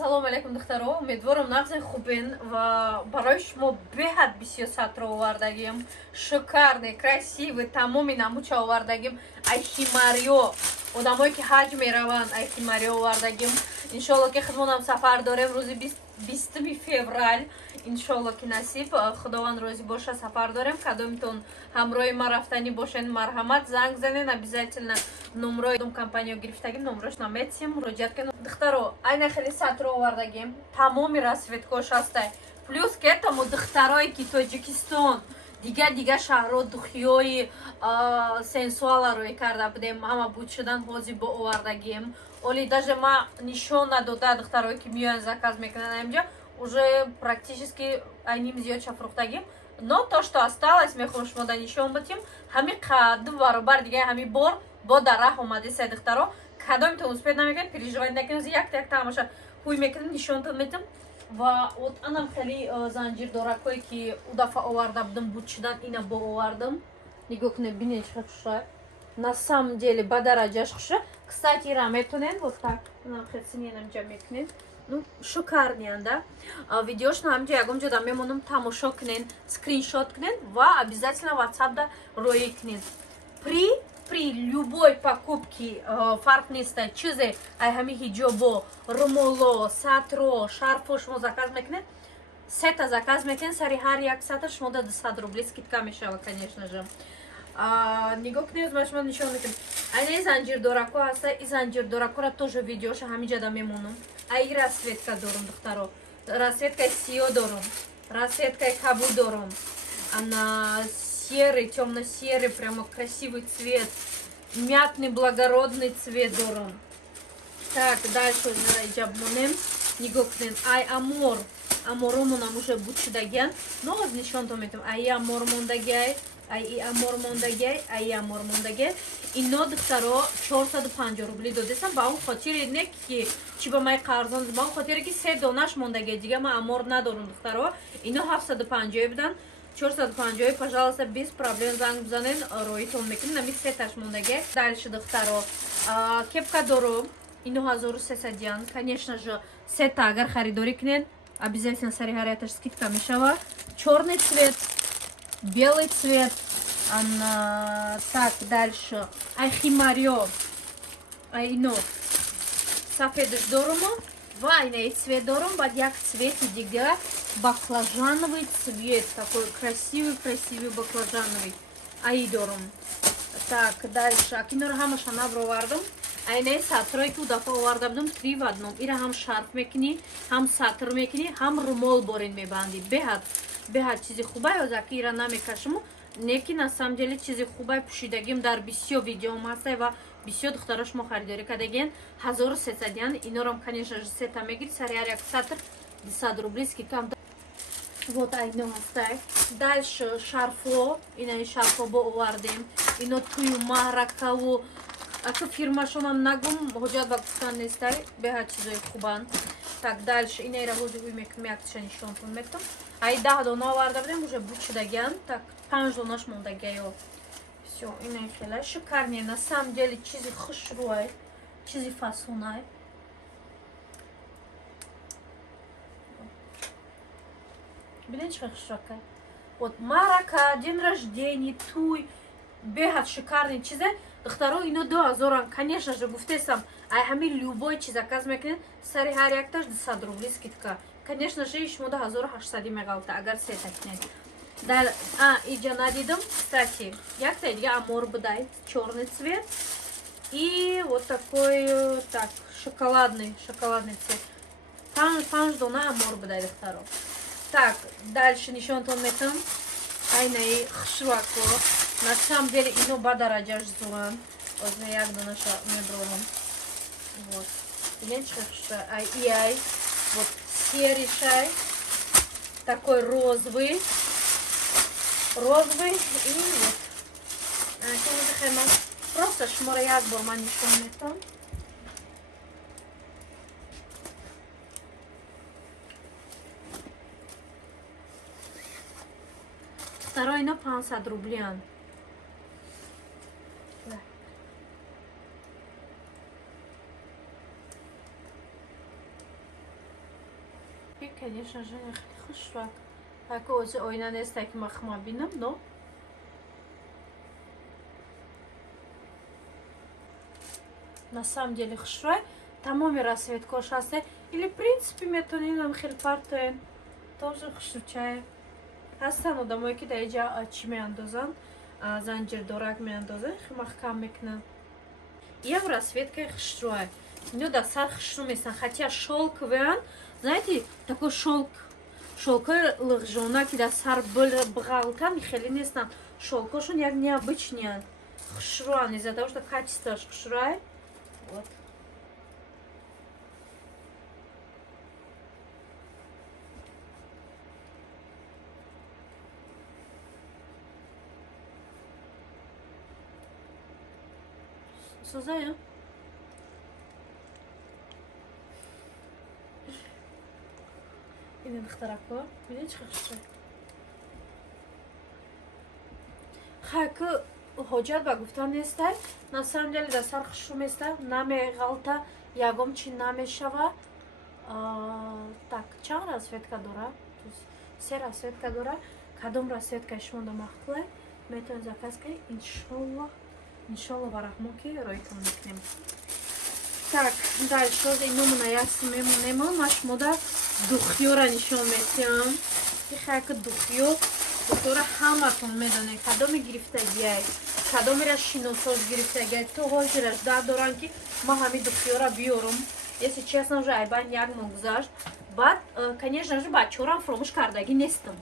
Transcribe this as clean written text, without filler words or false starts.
Салом алейкум духтаро, умедворам нағзи хубин ва барои шумо беҳад бисёр сатро овардагим, шикарный, красивый, тамоми намуча овардагим, айхимариё, одамое ки ҳаҷ мераванд, айхимариё овардагим. Иншоалло ки худмонам сафар дорем рӯзи 20 феврал, иншоалло ки насиб, худованд розӣ боша, сафар дорем. Кадомитон ҳамроҳи ман рафтанӣ бошед, марҳамат, занг занед, обязательно номрои компания гирифтагим, номрош наметсем, муроҷиат кунед. Духтаро, айна хеле сатро овардагим, тамоми расветкош ҳастай. Плюс ки этому духтарои ки Тоҷикистон, дига шаҳро духиёи сенсуала рӯй карда будем, ҳама буд шудан ҳозир бо овардагим. Оли даже ма нишон надода духтарои ки миёян заказ мекунанд инҷа, уже практически айним зиёд шафрухтагим. Но то, что осталось, мехоҳам шумо да нишон бутим, ҳами қаду баробар дига ҳами бор бо дар раҳ омадеса духтаро, кадомитон успед намекунед, переживать накунед, як тамоша ҳуй мекунем, нишонтон метам. Ва вот анам хеле занҷирдоракое ки у дафъа оварда будам буд шудан, ина бо овардам. Нигоҳ кунед, бинед чӣ хушрай. На самом деле ба дараҷаш хушрай. Кстати, ира метонед вот так, намхесини намҷа мекунед. Ну, шикарнян, да? Видеош намҷа ягон ҷода мемонам, тамошо кунед, скриншот кунед ва обязательно WhatsApp да роӣ кунед. При любой покупке фарқ нестад чизе, ай ҳами ҳиҷобо, румоло, сатро, шарфо шумо заказ мекунед, сета заказ мекунед, сари ҳар як сатр шумо да 200 рубли скидка мешава, конечно же. Нигоҳ кунед, ма шумо нишон мекунед. Айна занҷирдорако ҳаста, и занҷирдоракора тоже видеоша ҳамиҷада мемонам. Ай расветка дорам духтаро, расветкаи сиё дорам, расветкаи кабу дорам, ана серый, темно-серый, прямо красивый цвет, мятный благородный цвет дорам. Так, дальше ҷабмонем, нигоҳ кунед. Ай амор, аморомонам уже буд шудагиян, но аз нишонтон метавонам. Ай амор мондагиай, ай амор мондагиай, ай амор мондагиай. Ино духтаро 450 рубли додесам, ба он хотире не ки чи ба май қарзон, ба он хотире ки 3 донаш мондагиай, дига ма амор надорам духтаро. Ино 750 будан, 450, пожалуйста, без проблем занг бизанед, роитон мекунед, нами сеташ мондагиай. Дальше духтаро, кепка дорам, ино 1300 ян, конечно же, сета агар харидорӣ кунед, обязательно сари ҳарияташ скидка мешава. Черный цвет, белый цвет. Так, дальше. Ай химариё. Ай ино. Сафедыш доромо. Ва айна и цвет дором. Бад як цвет и дига. Баклажановый цвет. Такой красивый баклажановый. Ай дором. Так, дальше. Акинор ҳамаша навровардам. Айна сатрой ки удафа овардам 3 в одном. Ира ҳам шарф мекунӣ, ҳам сатр мекунӣ, ҳам румол борин мебандӣ. Беҳад чизи хубай озаки ира намекашему. Неки на самом деле чизи хубай пӯшидагим дар бисёр видеом ҳастай ва бисёр духтаро шумо харидорӣ кардагиен. 1300 ян, инорам конечно же сета мегирӣ, сари ҳар як сатр 200 рубли скидка. Вот айно ҳастай. Дальше шарфо, инаи шарфо бо овардем. Ино тӯю маҳракаву ака фирмашонам нагум, ҳоҷат ба гуфтан нестай, беҳад чизои хубанд. Так, дальше инаира ҳозир ҳуй мекунем, яктиша нишонтон метам. Ай 10 дона оварда будем, уже буд шудагиян. Так, 5 донаш мондагияё. Всё, инаи хеле шикарнее, на самом деле чизи хушрӯай, чизи фасонай. Бинед чӣ хушракай. Вот марака, день рождения, туй, беҳад шикарный чизе. Духтаро ино 2000, конечно же, гуфтесам, ай ҳами любой чиз заказ мекунед, сари ҳар якташ 200 рубли скидка. Конечно же, шумо 1800 меғалта, агар сета кунед. Иҷа надидам, кстати, якта дига амор будай, черный цвет. И вот такой, так, шоколадный цвет. 5 дона амор будай, духтаро. Так, дальше нишонтон метам. Айнаи хушрако. На самом деле ино ба дараҷаш зуран. Озме як донаша мебровам. Вот. Бинед чӣ хушрай. Ай. Вот серый шай. Такой розовый. И вот. Просто шумора як бор ман нишон метам. Второй ино 500 рублян. И, конечно же, хушрак. Так, ози ойна нест, так махма бинам, но на самом деле хушрак. Тамоми расцветка шасте. Или, в принципе, метонинам хилпартуен. Тоже хушручае. Ҳастану одамое ки дар инҷа чӣ меандозанд, занҷирдорак меандозанд, маҳкам мекунанд. Ям расцветкаи хушрӯа. Ино дар сар хушрӯ местанд, хотя шелковые, знаете, такой шелковые лыжона, ки дар сар бғалтанд, хеле нестанд. Шелкошон як необычниянд. Хушрӯанд из-за того, что качествоаш хушрӯа. Вот. Созаю. Инен хтарако. Видите, чӣ хушрӯ. Хайку ҳоҷат ба гуфтан нестай. На самом деле дар сар хушрӯ местад, намеғалта, ягом чӣ намешава. Так, чанд расцветка дорад? Се расцветка дорад. Кадом расцветкаи шумо домахтулай метавонед заказ кунед. Иншолло ва раҳмон ки роитон мекунем. Так, дальше боз иному на якси мемонем. Ман шумода духёра нишон метиҳам. Ихайка духёра ҳаматон медонед кадоми гирифтагиай, кадомира шиносош гирифтагиай, то ҳозираш дар дорам ки ман ҳамин духёра биёрам. Если честно, уже айбан як моҳ гузашт. Баъд, конечно же, бачаҳорам фаромӯш кардагӣ нестам.